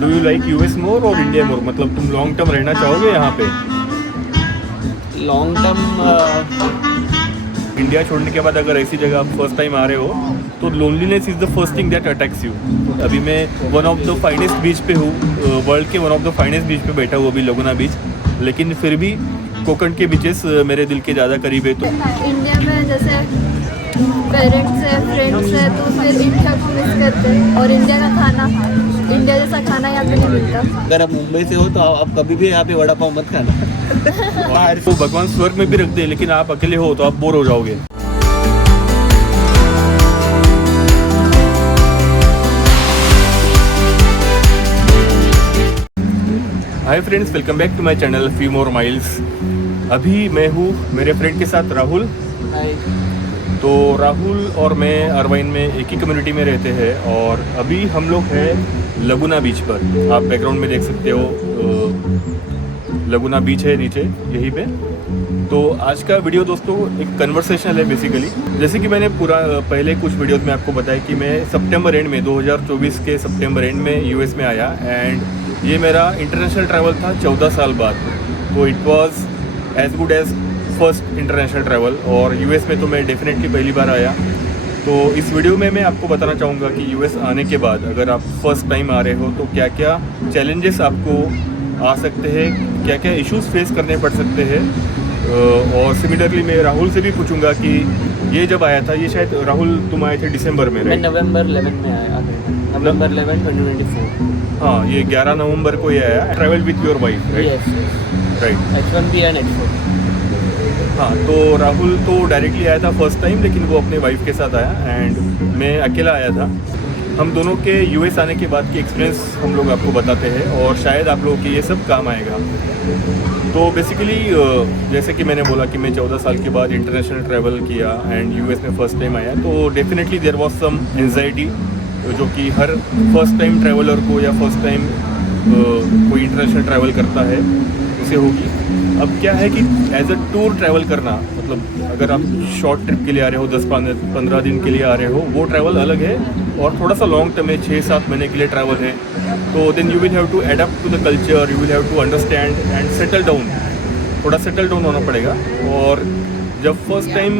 Do you like US मोर और India more? मतलब तुम लॉन्ग टर्म रहना चाहोगे यहाँ पे? लॉन्ग टर्म इंडिया छोड़ने के बाद अगर ऐसी जगह आप फर्स्ट टाइम आ रहे हो तो loneliness is the first thing that attacks you. अभी मैं वन ऑफ द फाइनेस्ट बीच पे हूँ, वर्ल्ड के वन ऑफ द फाइनेस्ट बीच पे बैठा हूँ अभी, लगुना बीच, लेकिन फिर भी कोकण के बीचेस मेरे दिल के ज़्यादा करीब है। तो इंडिया में जैसे पेरेंट्स है, फ्रेंड्स है, तो फिर इंडिया को मिस करते हैं। और इंडिया का खाना, इंडिया जैसा खाना यहाँ पे नहीं मिलता। अगर आप मुंबई से हो तो आप कभी भी यहाँ पे वड़ा पाव मत खाना। तो भगवान स्वर्ग में भी रख दे, लेकिन आप अकेले हो तो आप बोर हो जाओगे। Hi friends, welcome back to my channel few more miles. अभी मैं हूँ मेरे फ्रेंड के साथ राहुल। तो राहुल और मैं अरवाइन में एक ही कम्युनिटी में रहते हैं और अभी हम लोग हैं लगुना बीच पर। आप बैकग्राउंड में देख सकते हो, लगुना बीच है नीचे यहीं पे। तो आज का वीडियो दोस्तों एक कन्वर्सेशनल है बेसिकली। जैसे कि मैंने पहले कुछ वीडियोस में आपको बताया कि मैं सितंबर एंड में 2024 के सितंबर एंड में यूएस में आया एंड ये मेरा इंटरनेशनल ट्रैवल था 14 साल बाद। तो it was as good as first international travel और यूएस में तो मैं डेफिनेटली पहली बार आया। तो इस वीडियो में मैं आपको बताना चाहूँगा कि यूएस आने के बाद अगर आप फर्स्ट टाइम आ रहे हो तो क्या क्या चैलेंजेस आपको आ सकते हैं, क्या क्या इश्यूज़ फेस करने पड़ सकते हैं। और सिमिलरली मैं राहुल से भी पूछूंगा कि ये जब आया था, ये शायद राहुल तुम आए थे दिसंबर में, मैं नवंबर 11 में आया, नवंबर 11 2024। हाँ, ये 11 नवंबर को ये आया। Travel with your wife, right? Right, H1B and H4। हाँ, तो राहुल तो डायरेक्टली आया था फर्स्ट टाइम, लेकिन वो अपने वाइफ के साथ आया एंड मैं अकेला आया था। हम दोनों के यूएस आने के बाद की एक्सपीरियंस हम लोग आपको बताते हैं और शायद आप लोगों के ये सब काम आएगा। तो बेसिकली जैसे कि मैंने बोला कि मैं 14 साल के बाद इंटरनेशनल ट्रैवल किया एंड यूएस में फ़र्स्ट टाइम आया, तो definitely there was some anxiety जो कि हर फर्स्ट टाइम ट्रैवलर को या फर्स्ट टाइम कोई इंटरनेशनल ट्रैवल करता है उसे होगी। अब क्या है कि एज अ टूर ट्रैवल करना, मतलब अगर आप शॉर्ट ट्रिप के लिए आ रहे हो, 10-15 दिन के लिए आ रहे हो, वो ट्रैवल अलग है और थोड़ा सा लॉन्ग टर्म में 6-7 महीने के लिए ट्रैवल है। तो then you will have to adapt to the culture, you will have to understand and settle down, थोड़ा सेटल डाउन होना पड़ेगा। और जब फर्स्ट टाइम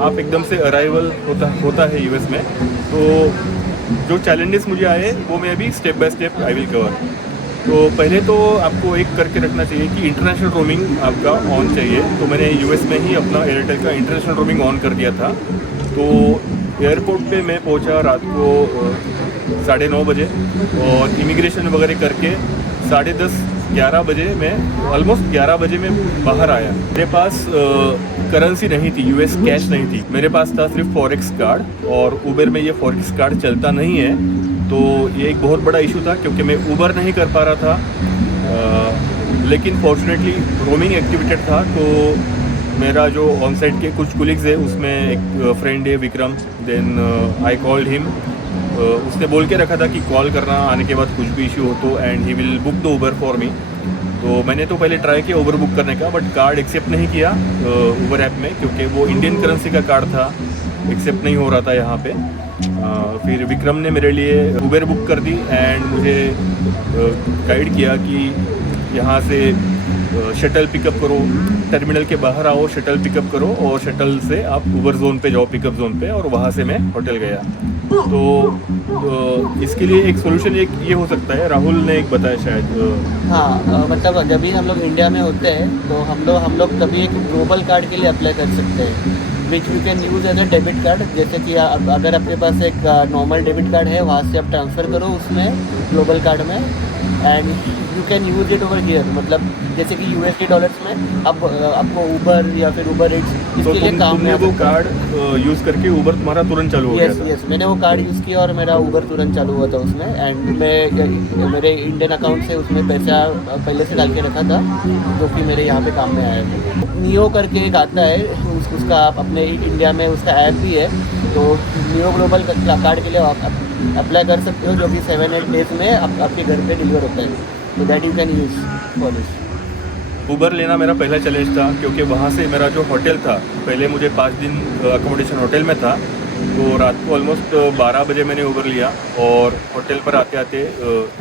आप एकदम से अराइवल होता है यूएस में, तो जो चैलेंजेस मुझे आए वो मैं अभी step by step I will cover. तो पहले तो आपको एक करके रखना चाहिए कि इंटरनेशनल रोमिंग आपका ऑन चाहिए। तो मैंने यूएस में ही अपना एयरटेल का इंटरनेशनल रोमिंग ऑन कर दिया था। तो एयरपोर्ट पे मैं पहुंचा रात को 9:30 बजे और इमिग्रेशन वगैरह करके 10:30-11 बजे मैं ऑलमोस्ट 11 बजे में बाहर आया। मेरे पास करेंसी नहीं थी, यूएस कैश नहीं थी, मेरे पास था सिर्फ फॉरेक्स कार्ड और उबर में ये फॉरेक्स कार्ड चलता नहीं है। तो ये एक बहुत बड़ा इशू था क्योंकि मैं उबर नहीं कर पा रहा था। लेकिन फॉर्चुनेटली रोमिंग एक्टिवेटेड था। तो मेरा जो ऑन साइड के कुछ कोलिग्स है उसमें एक फ्रेंड है Vikram, then I called him. उसने बोल के रखा था कि कॉल करना आने के बाद कुछ भी इशू हो तो, and he will book the Uber for me. तो मैंने तो पहले ट्राई किया उबर बुक करने का, बट कार्ड एक्सेप्ट नहीं किया उबर ऐप में क्योंकि वो इंडियन करेंसी का कार्ड था, एक्सेप्ट नहीं हो रहा था यहाँ पे। फिर विक्रम ने मेरे लिए उबर बुक कर दी एंड मुझे गाइड किया कि यहाँ से शटल पिकअप करो, टर्मिनल के बाहर आओ, शटल पिकअप करो और शटल से आप उबर जोन पे जाओ, पिकअप जोन पे, और वहाँ से मैं होटल गया। तो इसके लिए एक सोल्यूशन ये हो सकता है, राहुल ने एक बताया शायद। हाँ, मतलब जब भी हम लोग इंडिया में होते हैं तो हम लोग कभी एक ग्लोबल कार्ड के लिए अप्लाई कर सकते हैं, which you can use as a debit card. जैसे कि अगर आपके पास एक नॉर्मल डेबिट कार्ड है, वहाँ से आप ट्रांसफ़र करो उसमें ग्लोबल कार्ड में, and you can use it over here. मतलब जैसे कि यूएसडी डॉलर्स में अब आपको उबर या फिर उबर इट्स इसके लिए काम में वो कार्ड यूज़ करके उबर तुम्हारा तुरंत चालू हो गया था? यस, मैंने वो कार्ड यूज़ किया और मेरा उबर तुरंत चालू हुआ था उसमें। एंड मैं मेरे इंडियन अकाउंट से उसमें पैसा पहले से डाल के रखा था, जो कि मेरे यहाँ पे काम में आया था। नियो करके एक आता है, उसका आप अपने इंडिया में उसका ऐप भी है, तो नियो ग्लोबल कार्ड के लिए आप अप्लाई कर सकते हो, जो कि 7-8 डेज में आपके घर पे डिलीवर होता है। तो that you can use for this. Uber लेना मेरा पहला चैलेंज था क्योंकि वहाँ से मेरा जो होटल था, पहले मुझे 5 दिन अकोमोडेशन होटल में था तो रात को ऑलमोस्ट 12 बजे मैंने उबर लिया और होटल पर आते आते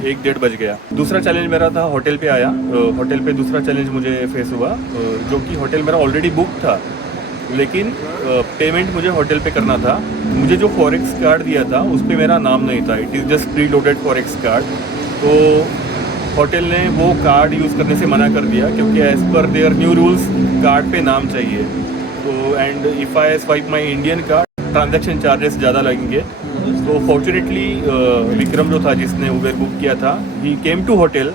1-1:30 बज गया। दूसरा चैलेंज मेरा था होटल पे आया। होटल पे दूसरा चैलेंज मुझे फेस हुआ, जो कि होटल मेरा ऑलरेडी बुक था, लेकिन पेमेंट मुझे होटल पे करना था। मुझे जो फॉरेक्स कार्ड दिया था उस पर मेरा नाम नहीं था, it is just pre loaded forex card. तो होटल ने वो कार्ड यूज़ करने से मना कर दिया, क्योंकि as per their new rules card पे नाम चाहिए। तो and if I swipe my Indian card, transaction charges ज़्यादा लगेंगे। तो फॉर्चुनेटली विक्रम जो था जिसने उबेर बुक किया था, he came to hotel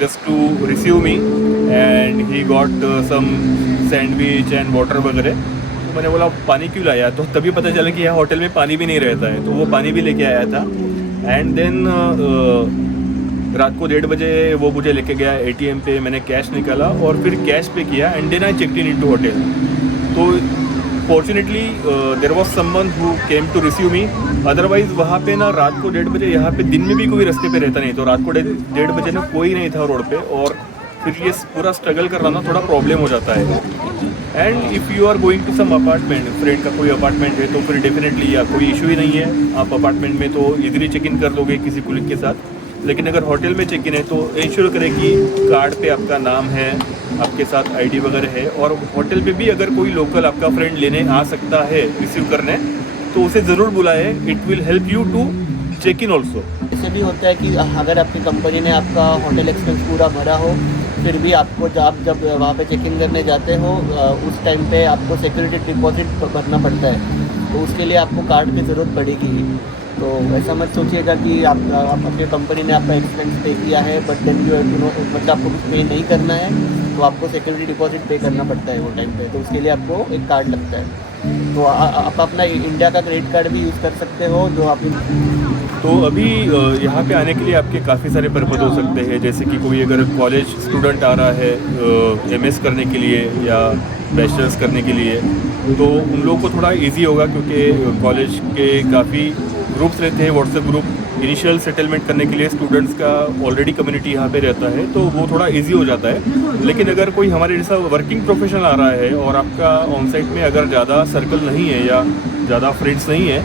just to receive me and he got some sandwich and water वगैरह। तो मैंने बोला पानी क्यों लाया, तो तभी पता चला कि यहाँ होटल में पानी भी नहीं रहता है, तो वो पानी भी लेके आया था। एंड देन रात को 1:30 बजे वो मुझे लेके गया ATM पे, मैंने कैश निकाला और फिर कैश पे किया and then I checked in into hotel. तो fortunately there was someone who came to receive me, otherwise वहाँ पे ना रात को 1:30 बजे, यहाँ पे दिन में भी कोई रास्ते पे रहता नहीं, तो रात को 1:30 बजे ना कोई नहीं था रोड पे, और फिर ये पूरा स्ट्रगल करना ना थोड़ा प्रॉब्लम हो जाता है। And if you are going to some apartment, friend का कोई अपार्टमेंट है, तो फिर डेफिनेटली या कोई इशू ही नहीं है, आप अपार्टमेंट में तो इजीली चेक इन कर लोगे किसी कुलीग के साथ। लेकिन अगर होटल में चेक इन है तो इंश्योर करें कि कार्ड पे आपका नाम है, आपके साथ ID वगैरह है, और होटल पे भी अगर कोई लोकल आपका फ्रेंड लेने आ सकता है रिसीव करने, तो उसे ज़रूर बुलाए, it will help you to check in also. ऐसे भी होता है कि अगर आपकी कंपनी ने आपका होटल एक्सपेंस पूरा भरा हो, फिर भी आपको आप जब वहाँ पे चेक इन करने जाते हो उस टाइम पे आपको सिक्योरिटी डिपॉजिट भरना पड़ता है, तो उसके लिए आपको कार्ड की ज़रूरत पड़ेगी। तो ऐसा मत सोचिएगा कि आप अपनी कंपनी ने आपका एक्सपेंस पे किया है बट देन मतलब आपको कुछ पे नहीं करना है, तो आपको सिक्योरिटी डिपॉजिट पे करना पड़ता है वो टाइम पे, तो उसके लिए आपको एक कार्ड लगता है। तो आप अपना इंडिया का क्रेडिट कार्ड भी यूज़ कर सकते हो जो आप। तो अभी यहाँ पे आने के लिए आपके काफ़ी सारे पर्पज़ हो सकते हैं, जैसे कि कोई अगर कॉलेज स्टूडेंट आ रहा है MS करने के लिए या बैचलर्स करने के लिए, तो उन लोगों को थोड़ा इजी होगा, क्योंकि कॉलेज के काफ़ी ग्रुप्स रहते हैं, व्हाट्सएप ग्रुप। इनिशियल सेटलमेंट करने के लिए स्टूडेंट्स का ऑलरेडी कम्युनिटी यहाँ पे रहता है, तो वो थोड़ा इजी हो जाता है। लेकिन अगर कोई हमारे जैसा वर्किंग प्रोफेशनल आ रहा है और आपका ऑन साइट में अगर ज़्यादा सर्कल नहीं है या ज़्यादा फ्रेंड्स नहीं है,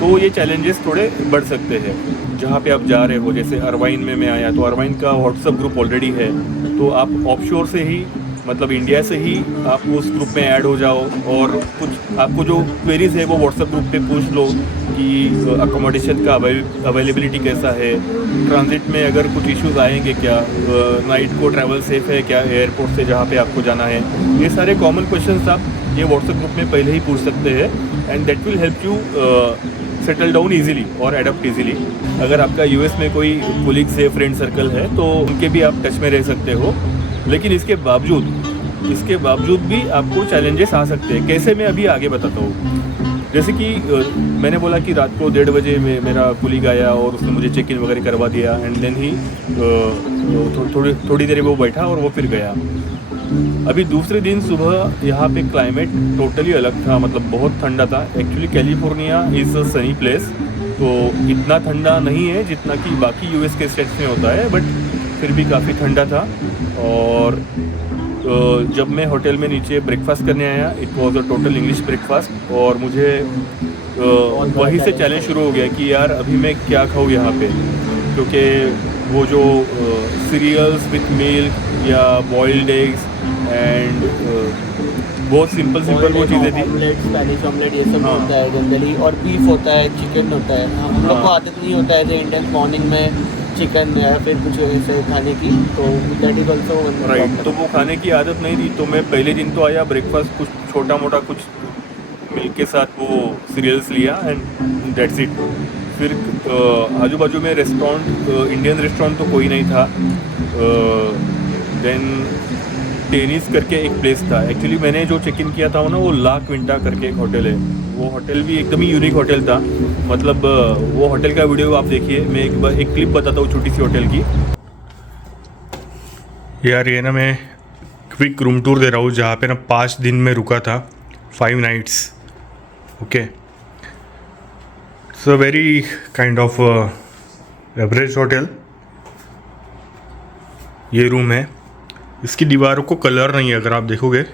तो ये चैलेंजेस थोड़े बढ़ सकते हैं। जहाँ पे आप जा रहे हो, जैसे अरवाइन में मैं आया, तो अरवाइन का व्हाट्सएप ग्रुप ऑलरेडी है, तो आप ऑफशोर से ही, मतलब इंडिया से ही आप उस ग्रुप में ऐड हो जाओ, और कुछ आपको जो क्वेरीज है वो व्हाट्सएप ग्रुप पे पूछ लो कि अकोमोडेशन का अवेलेबिलिटी कैसा है, ट्रांजिट में अगर कुछ इश्यूज आएंगे क्या, नाइट को ट्रैवल सेफ है क्या एयरपोर्ट से जहाँ पे आपको जाना है। ये सारे कॉमन क्वेश्चंस आप ये व्हाट्सएप ग्रुप में पहले ही पूछ सकते हैं, and that will help you settle down easily और एडप्ट इजीली। अगर आपका US में कोई कोलीग्स है, फ्रेंड सर्कल है, तो उनके भी आप टच में रह सकते हो। लेकिन इसके बावजूद भी आपको चैलेंजेस आ सकते हैं। कैसे, मैं अभी आगे बताता हूँ। जैसे कि मैंने बोला कि रात को 1:30 बजे मेरा कुलीग आया और उसने मुझे चेक इन वगैरह करवा दिया, एंड देन ही थोड़ी देर वो बैठा और वो फिर गया। अभी दूसरे दिन सुबह यहाँ पे क्लाइमेट टोटली अलग था, मतलब बहुत ठंडा था। Actually California is a Sunny place, तो इतना ठंडा नहीं है जितना कि बाकी US के स्टेट्स में होता है, बट फिर भी काफ़ी ठंडा था। और जब मैं होटल में नीचे ब्रेकफास्ट करने आया, it was a total English breakfast, और मुझे वहीं से चैलेंज शुरू हो गया कि यार अभी मैं क्या खाऊँ यहाँ पे, क्योंकि वो जो सीरियल्स विथ मिल्क या बॉइल्ड एग्स एंड बहुत सिंपल वो चीज़ें थी। ऑमलेट, स्पेनिश ऑमलेट, ये सब होता है जनरली, और बीफ होता है, चिकन होता है। हम लोग को आदत नहीं होता है इंडियन मॉर्निंग में चिकन या फिर कुछ ऐसे खाने की, तो दैट इज ऑल्सो राइट। तो वो खाने की आदत नहीं थी, तो मैं पहले दिन तो आया, ब्रेकफास्ट कुछ छोटा मोटा कुछ मिल्क के साथ वो सीरियल्स लिया एंड दैट्स इट। फिर आजू बाजू में रेस्टोरेंट, इंडियन रेस्टोरेंट तो कोई नहीं था। देन टेनिस करके एक प्लेस था। एक्चुअली मैंने जो चेक इन किया था ना, वो ला क्विंटा करके एक होटल है। वो होटल भी एकदम ही यूनिक होटल था, मतलब वो होटल का वीडियो आप देखिए। मैं एक क्लिप बताता हूँ छोटी सी होटल की। यार ये ना मैं क्विक रूम टूर दे रहा हूँ, जहाँ पे ना 5 दिन में रुका था, 5 nights. Okay, it's a very kind of average hotel. ये रूम है, इसकी दीवारों को कलर नहीं है अगर आप देखोगे,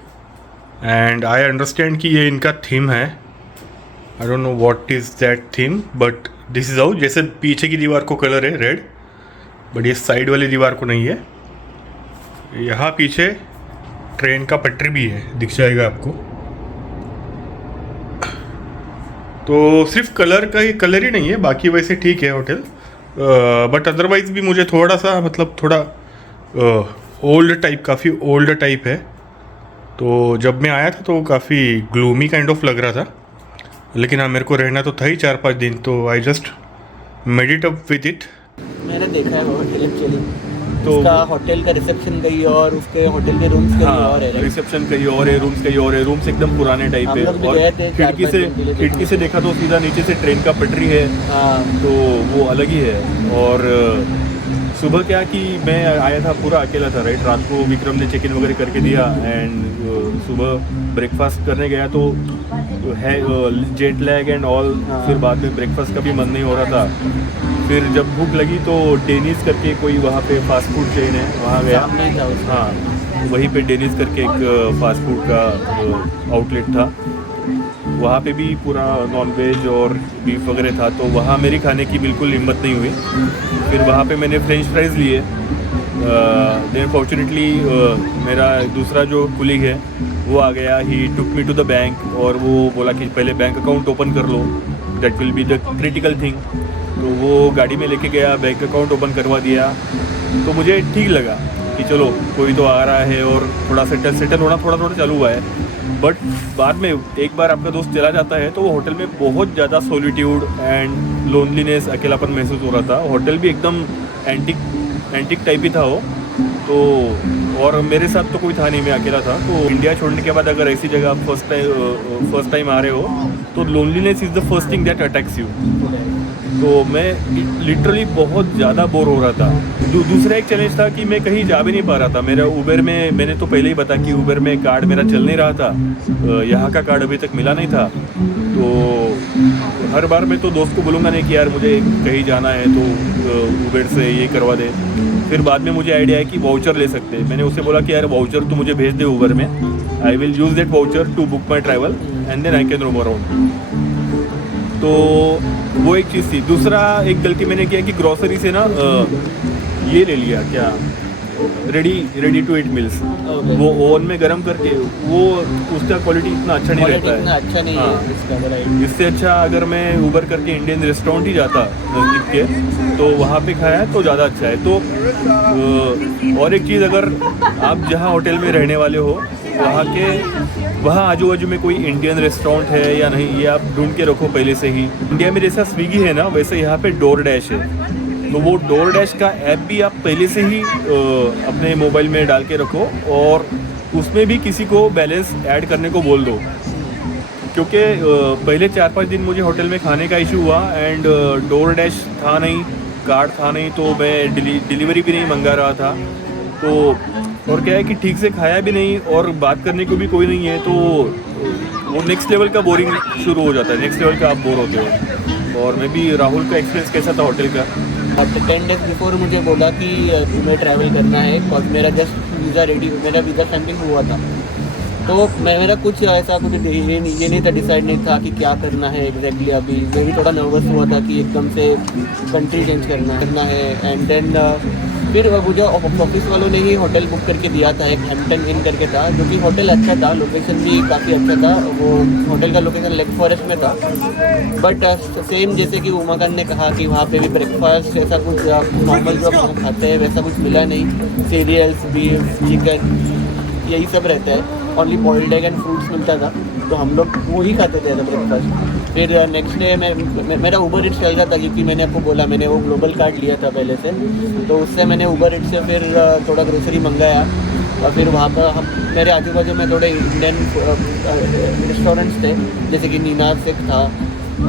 एंड आई अंडरस्टैंड कि ये इनका थीम है। I don't know what is that theme, but this is how, जैसे पीछे की दीवार को कलर है रेड, बट ये साइड वाली दीवार को नहीं है। यहाँ पीछे ट्रेन का पटरी भी है, दिख जाएगा आपको। तो सिर्फ कलर ही नहीं है, बाकी वैसे ठीक है होटल, बट अदरवाइज़ भी मुझे थोड़ा सा मतलब थोड़ा ओल्ड टाइप, काफ़ी ओल्ड टाइप है। तो जब मैं आया था तो काफ़ी ग्लूमी काइंड ऑफ लग रहा था, लेकिन हाँ मेरे को रहना तो था ही 4-5 दिन, तो I just made it up with it. मैंने देखा है वो होटल एक्चुअली, तो तो उसका होटल का रिसेप्शन कहीं और, उसके होटल के रूम्स कहीं और है। रिसेप्शन कहीं और है, रूम्स कहीं और है, रूम्स एकदम पुराने टाइप हम है, लोग भी और गए थे, खिड़की से देखा तो सीधा नीचे से ट्रेन का पटरी है। हाँ, तो वो अलग ही है। और सुबह क्या कि मैं आया था पूरा अकेला था, राइट। रात को विक्रम ने चेक इन वगैरह करके दिया, एंड सुबह ब्रेकफास्ट करने गया तो है जेट लैग एंड ऑल। हाँ। फिर बाद में ब्रेकफास्ट का भी मन नहीं हो रहा था। फिर जब भूख लगी तो डेनिस करके कोई वहाँ पे फास्ट फूड चेन है, वहाँ गया। सामने ही था उसका। हाँ, वहीं पे डेनिस करके एक फास्ट फूड का आउटलेट था, वहाँ पे भी पूरा नॉनवेज और बीफ वगैरह था, तो वहाँ मेरी खाने की बिल्कुल हिम्मत नहीं हुई। फिर वहाँ पे मैंने फ्रेंच फ्राइज़ लिए। देन फॉर्चुनेटली मेरा दूसरा जो कुलीग है वो आ गया, he took me to the bank, और वो बोला कि पहले बैंक अकाउंट ओपन कर लो, that will be the critical thing. तो वो गाड़ी में लेके गया, बैंक अकाउंट ओपन करवा दिया। तो मुझे ठीक लगा कि चलो कोई तो आ रहा है और थोड़ा सेटल होना थोड़ा चालू हुआ है। बट बाद में एक बार आपका दोस्त चला जाता है तो वो होटल में बहुत ज़्यादा सॉलिट्यूड एंड लोनलीनेस, अकेलापन महसूस हो रहा था। होटल भी एकदम एंटिक टाइप ही था वो तो, और मेरे साथ तो कोई था नहीं, मैं अकेला था। तो इंडिया छोड़ने के बाद अगर ऐसी जगह आप फर्स्ट टाइम आ रहे हो तो loneliness is the first thing that attacks you. तो मैं लिटरली बहुत ज़्यादा बोर हो रहा था। दूसरा एक चैलेंज था कि मैं कहीं जा भी नहीं पा रहा था। मेरा उबर में, मैंने तो पहले ही बता कि उबर में कार्ड मेरा चल नहीं रहा था, यहाँ का कार्ड अभी तक मिला नहीं था। तो हर बार मैं तो दोस्त को बोलूँगा नहीं कि यार मुझे कहीं जाना है तो उबर से ये करवा दे। फिर बाद में मुझे आइडिया है कि वाउचर ले सकते हैं। मैंने उससे बोला कि यार वाउचर तो मुझे भेज दे उबर में, I will use that voucher to book my travel and then I can roam around. तो वो एक चीज़ थी। दूसरा एक गलती मैंने किया कि ग्रॉसरी से ना ये ले लिया, क्या रेडी टू ईट मिल्स, वो ओवन में गर्म करके, वो उसका क्वालिटी इतना अच्छा नहीं रहता है। इतना अच्छा नहीं है इसका वैरायटी। इससे अच्छा अगर मैं उबर करके इंडियन रेस्टोरेंट ही जाता नज़दीक के तो वहाँ पे खाया तो ज़्यादा अच्छा है। तो और एक चीज़, अगर आप जहाँ होटल में रहने वाले हो वहाँ आजू बाजू में कोई इंडियन रेस्टोरेंट है या नहीं, ये आप ढूंढ के रखो पहले से ही। इंडिया में जैसा स्विगी है ना, वैसे यहाँ पे डोर डैश है, तो वो डोर डैश का ऐप भी आप पहले से ही अपने मोबाइल में डाल के रखो, और उसमें भी किसी को बैलेंस ऐड करने को बोल दो। क्योंकि पहले 4-5 दिन मुझे होटल में खाने का इशू हुआ, एंड डोर डैश था नहीं, कार्ड था नहीं, तो मैं डिलीवरी भी नहीं मंगा रहा था। तो और क्या है कि ठीक से खाया भी नहीं और बात करने को भी कोई नहीं है, तो वो नेक्स्ट लेवल का बोरिंग शुरू हो जाता है, नेक्स्ट लेवल का आप बोर होते हो। और मैं भी राहुल का एक्सपीरियंस कैसा था होटल का? 10 डेज बिफोर मुझे बोला कि तुम्हें ट्रैवल करना है, और मेरा जस्ट मेरा वीज़ा स्टैंपिंग हुआ था। तो मेरा कुछ ऐसा कुछ ये नहीं था, डिसाइड नहीं था कि क्या करना है एग्जैक्टली। अभी मैं भी थोड़ा नर्वस हुआ था कि एकदम से कंट्री चेंज करना है। एंड देन फिर मुझे ऑफिस वालों ने ही होटल बुक करके दिया था, एक हैम्पटन इन करके था, जो कि होटल अच्छा था, लोकेशन भी काफ़ी अच्छा था। वो होटल का लोकेशन लेक फॉरेस्ट में था। बट सेम जैसे कि उमाकांत ने कहा कि वहाँ पे भी ब्रेकफास्ट ऐसा कुछ नॉर्मल जो हम खाते हैं वैसा कुछ मिला नहीं। सीरियल्स, बीफ, चिकन, यही सब रहता है। Only boiled egg and fruits मिलता था, तो हम लोग वो ही खाते थे ब्रेकफास्ट। फिर नेक्स्ट डे मेरा उबर इट्स चल रहा था, क्योंकि मैंने आपको बोला मैंने वो ग्लोबल कार्ड लिया था पहले से, तो उससे मैंने उबर इट्स से फिर थोड़ा ग्रोसरी मंगाया। और फिर वहाँ पर मेरे आजू बाजू में थोड़े इंडियन रेस्टोरेंट्स थे, जैसे कि नीनाज एक था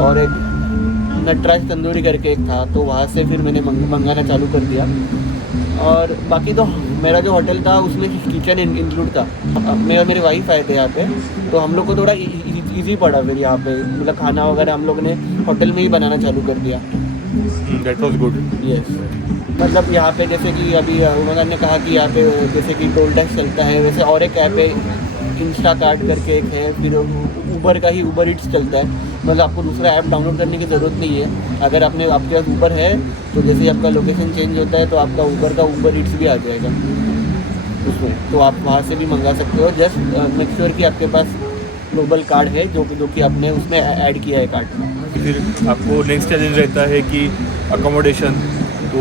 और एक नटराज तंदूरी करके एक था, तो वहाँ से फिर मैंने मंगाना चालू कर दिया। और बाकी तो मेरा जो होटल था उसमें किचन इंक्लूड था। मैं और मेरी वाइफ आए थे यहाँ पे, तो हम लोग को थोड़ा इजी पड़ा फिर यहाँ पे, मतलब खाना वगैरह हम लोग ने होटल में ही बनाना चालू कर दिया। That was good. यस, मतलब यहाँ पे जैसे कि अभी उन्होंने ने कहा कि यहाँ पे जैसे कि टोल टैक्स चलता है, वैसे और एक ऐप है इंस्टा कार्ट करके एक है, फिर उबर का ही उबर इट्स चलता है। मतलब आपको दूसरा ऐप डाउनलोड करने की ज़रूरत नहीं है। अगर आपके पास ऊबर है तो जैसे ही आपका लोकेशन चेंज होता है तो आपका ऊबर का ऊबर ईट्स भी आ जाएगा उसमें, तो आप वहाँ से भी मंगा सकते हो। जस्ट मेक श्योर कि आपके पास ग्लोबल कार्ड है जो कि आपने उसमें ऐड किया है कार्ड में। फिर आपको नेक्स्ट चैलेंज रहता है कि अकोमोडेशन। तो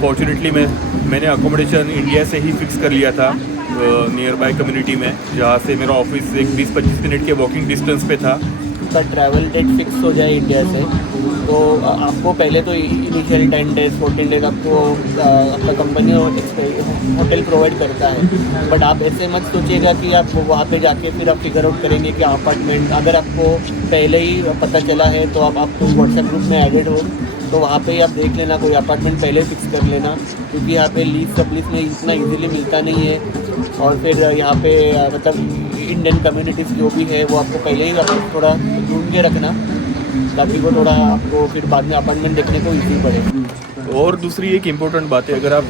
फॉर्चुनेटली मैंने अकोमोडेशन इंडिया से ही फिक्स कर लिया था नियर बाय कम्युनिटी में, जहाँ से मेरा ऑफिस एक 20-25 मिनट के वॉकिंग डिस्टेंस पे था। का ट्रैवल डेट फिक्स हो जाए इंडिया से तो आपको पहले तो इनिशियल 10 डेज 14 डेज आपको आपका कंपनी होटल प्रोवाइड करता है। बट आप ऐसे मत सोचिएगा कि आप वहाँ पे जाके फिर आप फिगर आउट करेंगे कि अपार्टमेंट, अगर आपको पहले ही पता चला है तो आप व्हाट्सएप ग्रुप में एडेड हो तो वहाँ पे ही आप देख लेना, कोई अपार्टमेंट पहले फिक्स कर लेना, क्योंकि यहाँ पे लीज सब लीज में इतना इजीली मिलता नहीं है। और फिर यहाँ पे मतलब इंडियन कम्युनिटीज़ जो भी है वो आपको पहले ही आपको थोड़ा ढूंढ के रखना, ताकि वो थोड़ा आपको फिर बाद में अपार्टमेंट देखने को ईजी पड़े। और दूसरी एक इम्पोर्टेंट बात है, अगर आप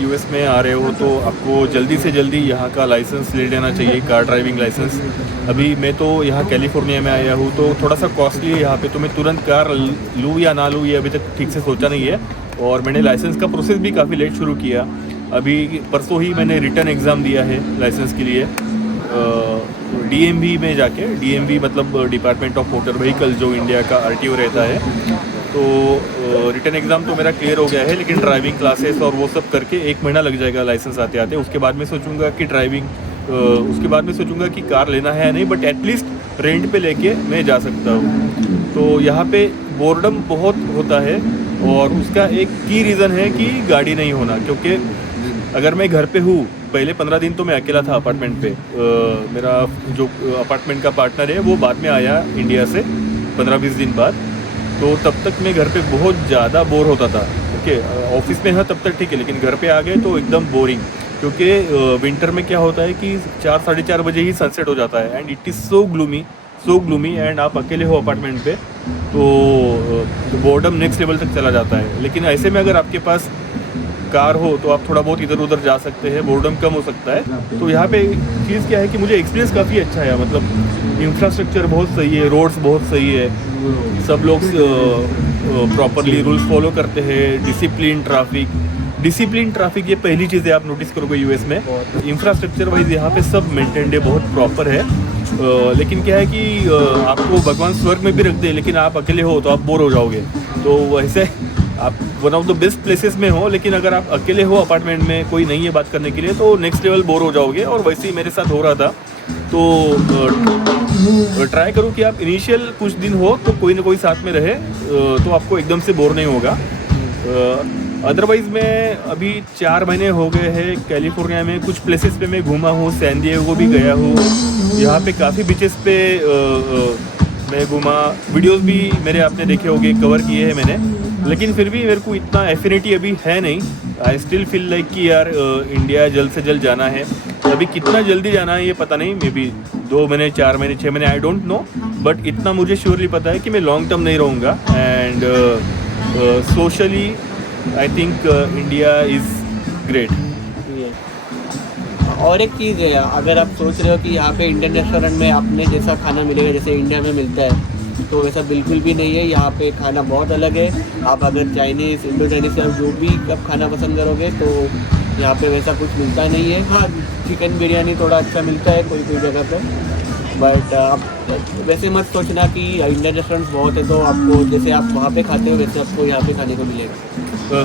यूएस में आ रहे हो तो आपको जल्दी से जल्दी यहाँ का लाइसेंस ले लेना चाहिए, कार ड्राइविंग लाइसेंस। अभी मैं तो यहाँ कैलिफोर्निया में आया हूँ तो थोड़ा सा कॉस्टली है यहाँ पे, तो मैं तुरंत कार लूँ या ना लूँ ये अभी तक ठीक से सोचा नहीं है। और मैंने लाइसेंस का प्रोसेस भी काफ़ी लेट शुरू किया। अभी परसों ही मैंने रिटर्न एग्ज़ाम दिया है लाइसेंस के लिए DMV में जाके। DMV मतलब डिपार्टमेंट ऑफ मोटर व्हीकल, जो इंडिया का RTO रहता है। तो रिटर्न एग्ज़ाम तो मेरा क्लियर हो गया है, लेकिन ड्राइविंग क्लासेस और वो सब करके 1 महीना लग जाएगा लाइसेंस आते आते। उसके बाद मैं सोचूंगा कि कार लेना है या नहीं, बट एटलीस्ट रेंट पे लेके मैं जा सकता हूँ। तो यहाँ पे बोर्डम बहुत होता है और उसका एक की रीज़न है कि गाड़ी नहीं होना। क्योंकि अगर मैं घर पे हूँ, पहले 15 दिन तो मैं अकेला था अपार्टमेंट पे। मेरा जो अपार्टमेंट का पार्टनर है वो बाद में आया इंडिया से 15-20 दिन बाद। तो तब तक मैं घर पे बहुत ज़्यादा बोर होता था। ओके, ऑफिस में हाँ तब तक ठीक है, लेकिन घर पे आ गए तो एकदम बोरिंग। क्योंकि विंटर में क्या होता है कि 4-4:30 बजे ही सनसेट हो जाता है and it is so gloomy and आप अकेले हो अपार्टमेंट पे तो बोर्डम नेक्स्ट लेवल तक चला जाता है। लेकिन ऐसे में अगर आपके पास कार हो तो आप थोड़ा बहुत इधर उधर जा सकते हैं, बोर्डम कम हो सकता है। तो यहाँ पे चीज़ क्या है कि मुझे एक्सपीरियंस काफ़ी अच्छा है, मतलब इंफ्रास्ट्रक्चर बहुत सही है, रोड्स बहुत सही है, सब लोग प्रॉपरली रूल्स फॉलो करते हैं। डिसिप्लिन ट्रैफिक ये पहली चीज़ है आप नोटिस करोगे यूएस में। इंफ्रास्ट्रक्चर वाइज यहाँ पे सब मेंटेन्ड है, बहुत प्रॉपर है। लेकिन क्या है कि आपको भगवान स्वर्ग में भी रख दे, लेकिन आप अकेले हो तो आप बोर हो जाओगे। तो वैसे आप one of the best places में हो, लेकिन अगर आप अकेले हो अपार्टमेंट में, कोई नहीं है बात करने के लिए, तो नेक्स्ट लेवल बोर हो जाओगे। और वैसे ही मेरे साथ हो रहा था। तो ट्राई करो कि आप इनिशियल कुछ दिन हो तो कोई ना कोई साथ में रहे, तो आपको एकदम से बोर नहीं होगा। अदरवाइज़ मैं अभी 4 महीने हो गए हैं कैलिफोर्निया में। कुछ प्लेसेस पे मैं घूमा हूँ, सैन डिएगो भी गया हूँ। यहाँ पे काफ़ी बीचेस पे मैं घूमा, वीडियोस भी मेरे आपने देखे होंगे, कवर किए हैं मैंने। लेकिन फिर भी मेरे को इतना एफिनिटी अभी है नहीं। आई स्टिल फील लाइक कि यार इंडिया जल्द से जल्द जाना है। अभी कितना जल्दी जाना है ये पता नहीं, मे बी 2 महीने, 4 महीने, 6 महीने, आई डोंट नो। बट इतना मुझे श्योरली पता है कि मैं लॉन्ग टर्म नहीं रहूँगा। And socially I think India is great. और एक चीज़ है, अगर आप सोच रहे हो कि यहाँ पे इंडियन रेस्टोरेंट में अपने जैसा खाना मिलेगा जैसे इंडिया में मिलता है, तो वैसा बिल्कुल भी नहीं है। यहाँ पे खाना बहुत अलग है। आप अगर चाइनीज़, इंडो चाइनीज़ या जो भी आप खाना पसंद करोगे तो यहाँ पे वैसा कुछ मिलता नहीं है। हाँ, चिकन बिरयानी थोड़ा अच्छा मिलता है कोई कोई जगह पे, बट आप वैसे मत सोचना कि इंडियन रेस्टोरेंट्स बहुत है तो आपको जैसे आप वहाँ पे खाते हो वैसे आपको यहाँ पे खाने को मिलेगा।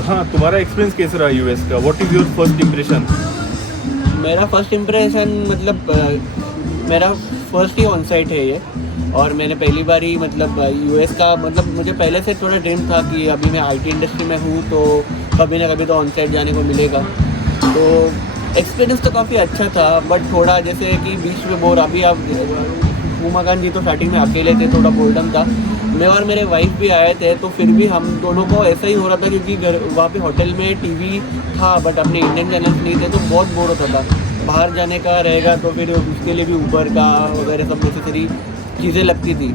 हाँ, तुम्हारा एक्सपीरियंस कैसा रहा यूएस का? What is your first impression? मेरा फर्स्ट इम्प्रेशन मतलब मेरा फर्स्ट ही ऑन साइट है ये, और मैंने पहली बार ही मतलब यूएस का, मतलब मुझे पहले से थोड़ा ड्रीम था कि अभी मैं आईटी इंडस्ट्री में हूँ तो कभी ना कभी तो ऑन साइट जाने को मिलेगा। तो एक्सपीरियंस तो काफ़ी अच्छा था, बट थोड़ा जैसे कि बीच में बोर, अभी आप उमाकांत जी तो स्टार्टिंग में अकेले थे, थोड़ा बोर्डम था। मैं और मेरे वाइफ भी आए थे तो फिर भी हम दोनों को ऐसा ही हो रहा था, क्योंकि वहाँ पे होटल में टीवी था बट अपने इंडियन चैनल्स नहीं थे, तो बहुत बोर होता था। बाहर जाने का रहेगा तो फिर उसके लिए भी ऊबर का वगैरह सब नेसेसरी चीज़ें लगती थी।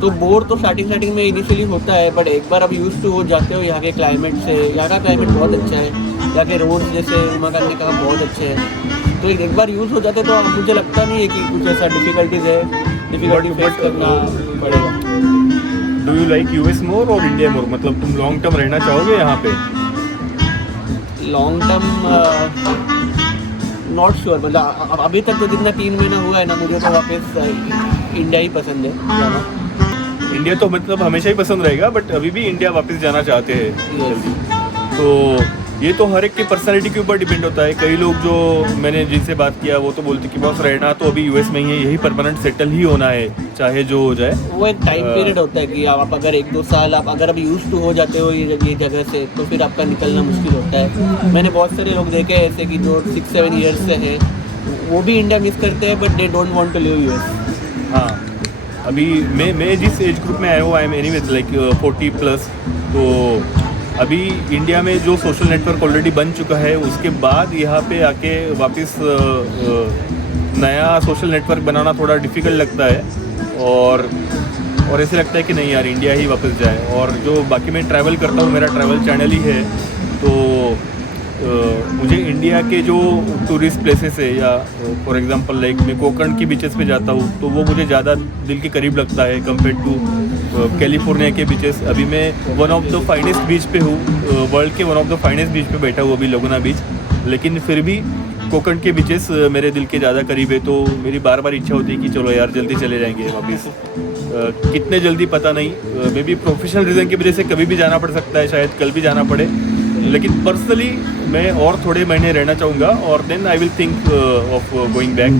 तो बोर तो स्टार्टिंग में इनिशियली होता है, बट एक बार आप यूज़ टू हो जाते हो यहाँ के क्लाइमेट से। यहाँ का क्लाइमेट बहुत अच्छा है, यहाँ के रोड जैसे उमाकांत ने कहा बहुत अच्छे हैं। तो एक बार यूज़ हो जाते तो मुझे लगता नहीं है कि कुछ ऐसा डिफ़िकल्टी फेस करना पड़ेगा। डू यू लाइक यूएस मोर और इंडिया मोर? मतलब तुम लॉन्ग टर्म रहना चाहोगे यहाँ पे? लॉन्ग टर्म नॉट श्योर, मतलब अभी तक तो जितना 3 महीना हुआ है ना, मुझे तो वापस इंडिया ही पसंद है जाना। इंडिया तो मतलब हमेशा ही पसंद रहेगा, बट अभी भी इंडिया वापस जाना चाहते हैं जल्दी। तो ये तो हर एक की पर्सनालिटी के ऊपर डिपेंड होता है। कई लोग जो मैंने जिनसे बात किया वो तो बोलते कि बस रहना तो अभी यूएस में ही है, यही परमानेंट सेटल ही होना है चाहे जो हो जाए। वो एक टाइम पीरियड होता है कि आप अगर 1-2 साल आप अगर अभी यूज टू हो जाते हो ये जगह से, तो फिर आपका निकलना मुश्किल होता है। मैंने बहुत सारे लोग देखे हैं ऐसे कि जो 6-7 ईयर्स से हैं, वो भी इंडिया मिस करते हैं but they don't want to live US. हाँ, अभी मैं जिस एज ग्रुप में आया हूँ, आई एम एनीवेज लाइक 40+, तो अभी इंडिया में जो सोशल नेटवर्क ऑलरेडी बन चुका है, उसके बाद यहाँ पे आके वापस नया सोशल नेटवर्क बनाना थोड़ा डिफ़िकल्ट लगता है। और ऐसे लगता है कि नहीं यार, इंडिया ही वापस जाए। और जो बाकी मैं ट्रैवल करता हूँ, मेरा ट्रैवल चैनल ही है, तो मुझे इंडिया के जो टूरिस्ट प्लेसेस है, या फॉर एग्जांपल लाइक मैं कोकण की बीचेस पे जाता हूँ, तो वो मुझे ज़्यादा दिल के करीब लगता है कंपेयर टू कैलिफोर्निया के बीचेस। अभी मैं वन ऑफ द फाइनेस्ट बीच पे हूँ, वर्ल्ड के वन ऑफ द फाइनेस्ट बीच पे बैठा हूँ अभी, लगुना बीच। लेकिन फिर भी कोकण के बीचेस मेरे दिल के ज़्यादा करीब है, तो मेरी बार बार इच्छा होती है कि चलो यार जल्दी चले जाएंगे वापस। कितने जल्दी पता नहीं, मे बी प्रोफेशनल रीज़न की वजह से कभी भी जाना पड़ सकता है, शायद कल भी जाना पड़े। लेकिन पर्सनली मैं और थोड़े महीने रहना चाहूँगा और then I will think of going back.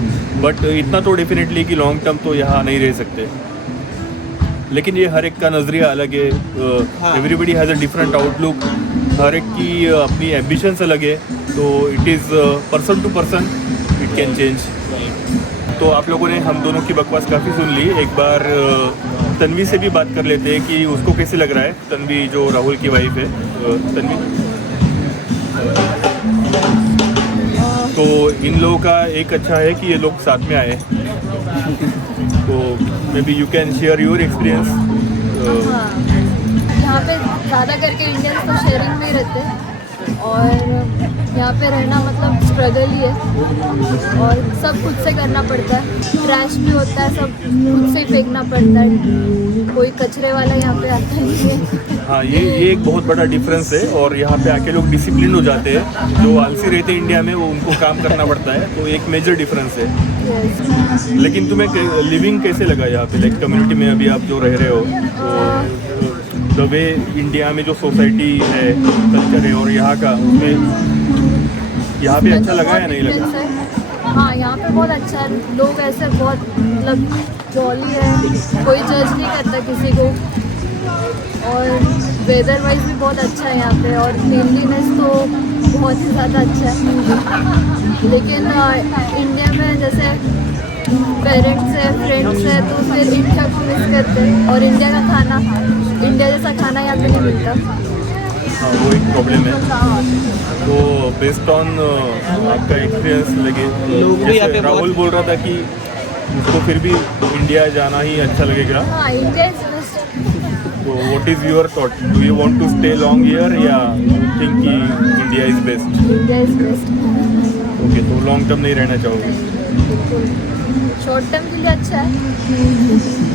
But इतना तो डेफिनेटली कि लॉन्ग टर्म तो यहाँ नहीं रह सकते। लेकिन ये हर एक का नज़रिया अलग है, everybody has a different outlook, हर एक की अपनी एम्बिशंस अलग है, तो it is person to person, it can change. तो आप लोगों ने हम दोनों की बकवास काफ़ी सुन ली। एक बार तन्वी से भी बात कर लेते हैं कि उसको कैसे लग रहा है। तन्वी जो राहुल की वाइफ है, तन्वी। तो इन लोगों का एक अच्छा है कि ये लोग साथ में आए, तो may be you can share your experience. यहाँ पे ज़्यादा करके इंडियंस तो शेयरिंग में ही रहते हैं, और यहाँ पे रहना मतलब स्ट्रगल ही है, और सब खुद से करना पड़ता है। ट्रैश भी होता है, सब खुद से ही फेंकना पड़ता है, कोई कचरे वाला यहाँ पे आता ही नहीं है। हाँ, ये एक बहुत बड़ा डिफरेंस है। और यहाँ पे आके लोग डिसिप्लिन हो जाते हैं, जो आलसी रहते हैं इंडिया में, वो उनको काम करना पड़ता है, तो एक मेजर डिफरेंस है। Yes. लेकिन तुम्हें लिविंग कैसे लगा यहाँ पे, लाइक कम्युनिटी में अभी आप जो रह रहे हो, तो द वे इंडिया में जो सोसाइटी है, कल्चर है, और यहाँ का, उसमें यहाँ पे अच्छा लगा या नहीं लगा? हाँ, यहाँ पे बहुत अच्छा है। लोग ऐसे बहुत मतलब जॉली है, कोई जज नहीं करता किसी को, और वेदर वाइज भी बहुत अच्छा है यहाँ पे, और क्लीनलीनेस तो बहुत ही ज़्यादा अच्छा है। लेकिन इंडिया में जैसे पेरेंट्स है, फ्रेंड्स है, तो फिर इंडिया को मिस करते हैं, और इंडिया का खाना, इंडिया जैसा खाना यहाँ पे नहीं मिलता। हाँ, वो एक प्रॉब्लम है। तो बेस्ड ऑन आपका एक्सपीरियंस लगे, जैसे राहुल बोल रहा था कि उसको फिर भी इंडिया जाना ही अच्छा लगेगा। हाँ, इंडिया इज बेस्ट। तो what is your thought? Do you want to stay long here, या यू थिंक कि India is best? India is best. Okay, तो लॉन्ग टर्म नहीं रहना चाहोगे? शॉर्ट टर्म के लिए अच्छा है,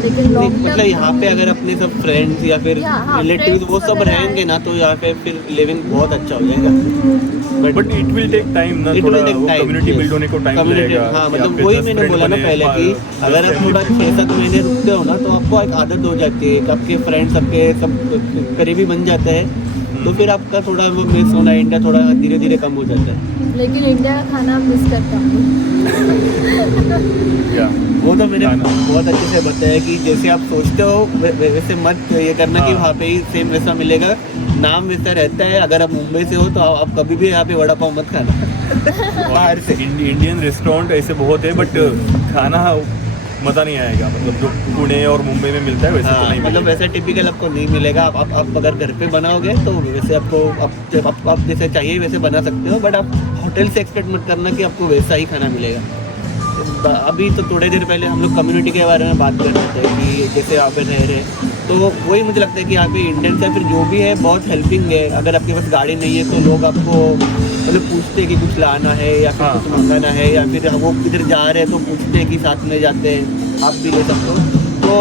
लेकिन लॉन्ग टर्म मतलब यहाँ पे अगर अपने सब फ्रेंड्स या फिर रिलेटिव्स वो सब रहेंगे ना, तो यहाँ पे फिर लिविंग बहुत अच्छा हो जाएगा। But it will take time ना, थोड़ा कम्युनिटी बिल्ड होने को टाइम लगेगा। हाँ, मतलब वही मैंने बोला ना पहले कि अगर आप थोड़ा 6-7 महीने रुकते हो ना, तो आपको एक आदत हो जाती है, आपके फ्रेंड्स आपके सब करीबी बन जाते हैं, तो फिर आपका थोड़ा वो मिस होना इंडिया थोड़ा धीरे धीरे कम हो जाता है। लेकिन इंडिया का खाना मिस करता हूँ। वो तो मैंने बहुत अच्छे से बताया कि जैसे आप सोचते हो वैसे मत ये करना कि वहाँ पे ही सेम वैसा मिलेगा, नाम वैसा रहता है। अगर आप मुंबई से हो तो आप कभी भी यहाँ पे वड़ा पाव मत खाना बाहर से। इंडियन रेस्टोरेंट ऐसे बहुत है, बट खाना मज़ा नहीं आएगा, मतलब जो पुणे और मुंबई में मिलता है वैसे तो नहीं, मतलब वैसे टिपिकल आपको नहीं मिलेगा। आप अगर घर पे बनाओगे तो वैसे आपको आप जैसे चाहिए वैसे बना सकते हो, बट आप होटल से एक्सपेक्ट मत करना कि आपको वैसा ही खाना मिलेगा। अभी तो थोड़े देर पहले हम लोग कम्युनिटी के बारे में बात कर रहे थे कि जैसे यहाँ पे रह रहे, तो वही मुझे लगता है कि यहाँ पे इंडियंस या फिर जो भी है बहुत हेल्पिंग है। अगर आपके पास गाड़ी नहीं है तो लोग आपको मतलब पूछते हैं कि कुछ लाना है या फिर कुछ मंगाना है, या फिर वो किधर जा रहे हैं तो पूछते हैं कि साथ में जाते हैं, आप भी ले सकते हो। तो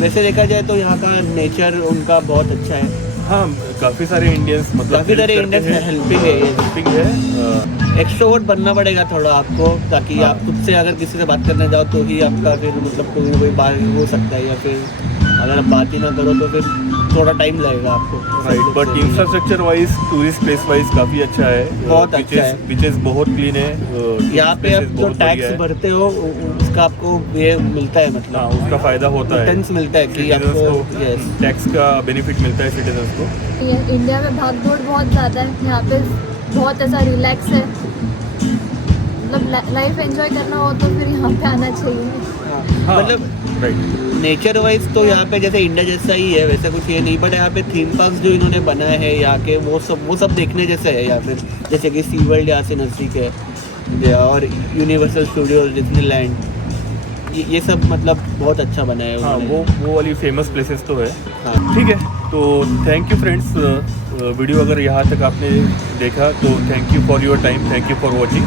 वैसे देखा जाए तो यहाँ का नेचर उनका बहुत अच्छा है। हाँ, काफ़ी सारे इंडियंस मतलब काफ़ी सारे इंडियंस हेल्पिंग है ये। हेल्पिंग है। एक्सट्रोवर्ट बनना पड़ेगा थोड़ा आपको, ताकि हाँ। आप खुद से अगर किसी से बात करने जाओ तो ही आपका फिर मतलब कोई बात हो सकता है, या फिर अगर आप बात ही ना करो तो फिर थोड़ा टाइम लगेगा आपको। Right, but infrastructure wise, tourist place wise काफ़ी अच्छा है। बहुत अच्छा है। बीचेस बहुत क्लीन है। यहाँ पे आप जो टैक्स भरते हो उसका आपको ये मिलता है, हाँ, मतलब उसका फ़ायदा होता है। रिटर्न्स मिलता है कि सिटीजन्स आपको को यस। टैक्स का बेनिफिट मिलता है सिटीजन्स को। ये इंडिया में भाग दौड़ बहुत ज़्यादा है, यहाँ पे बहुत ऐसा रिलैक्स है, मतलब लाइफ एंजॉय करना हो तो फिर यहाँ पे आना चाहिए। हाँ, मतलब राइट। नेचर वाइज तो यहाँ पे जैसे इंडिया जैसा ही है, वैसा कुछ ये नहीं, बट यहाँ पे थीम पार्क्स जो इन्होंने बनाए हैं यहाँ के वो सब देखने जैसे है यहाँ पे। जैसे कि सी वर्ल्ड यहाँ से नज़दीक है, और यूनिवर्सल स्टूडियोज, डिज्नीलैंड, ये सब मतलब बहुत अच्छा बना है हाँ, उन्होंने। वो वाली फेमस प्लेसेस तो है। हाँ। ठीक है, तो थैंक यू फ्रेंड्स। वीडियो अगर यहाँ तक आपने देखा तो thank you for your time, thank you for watching.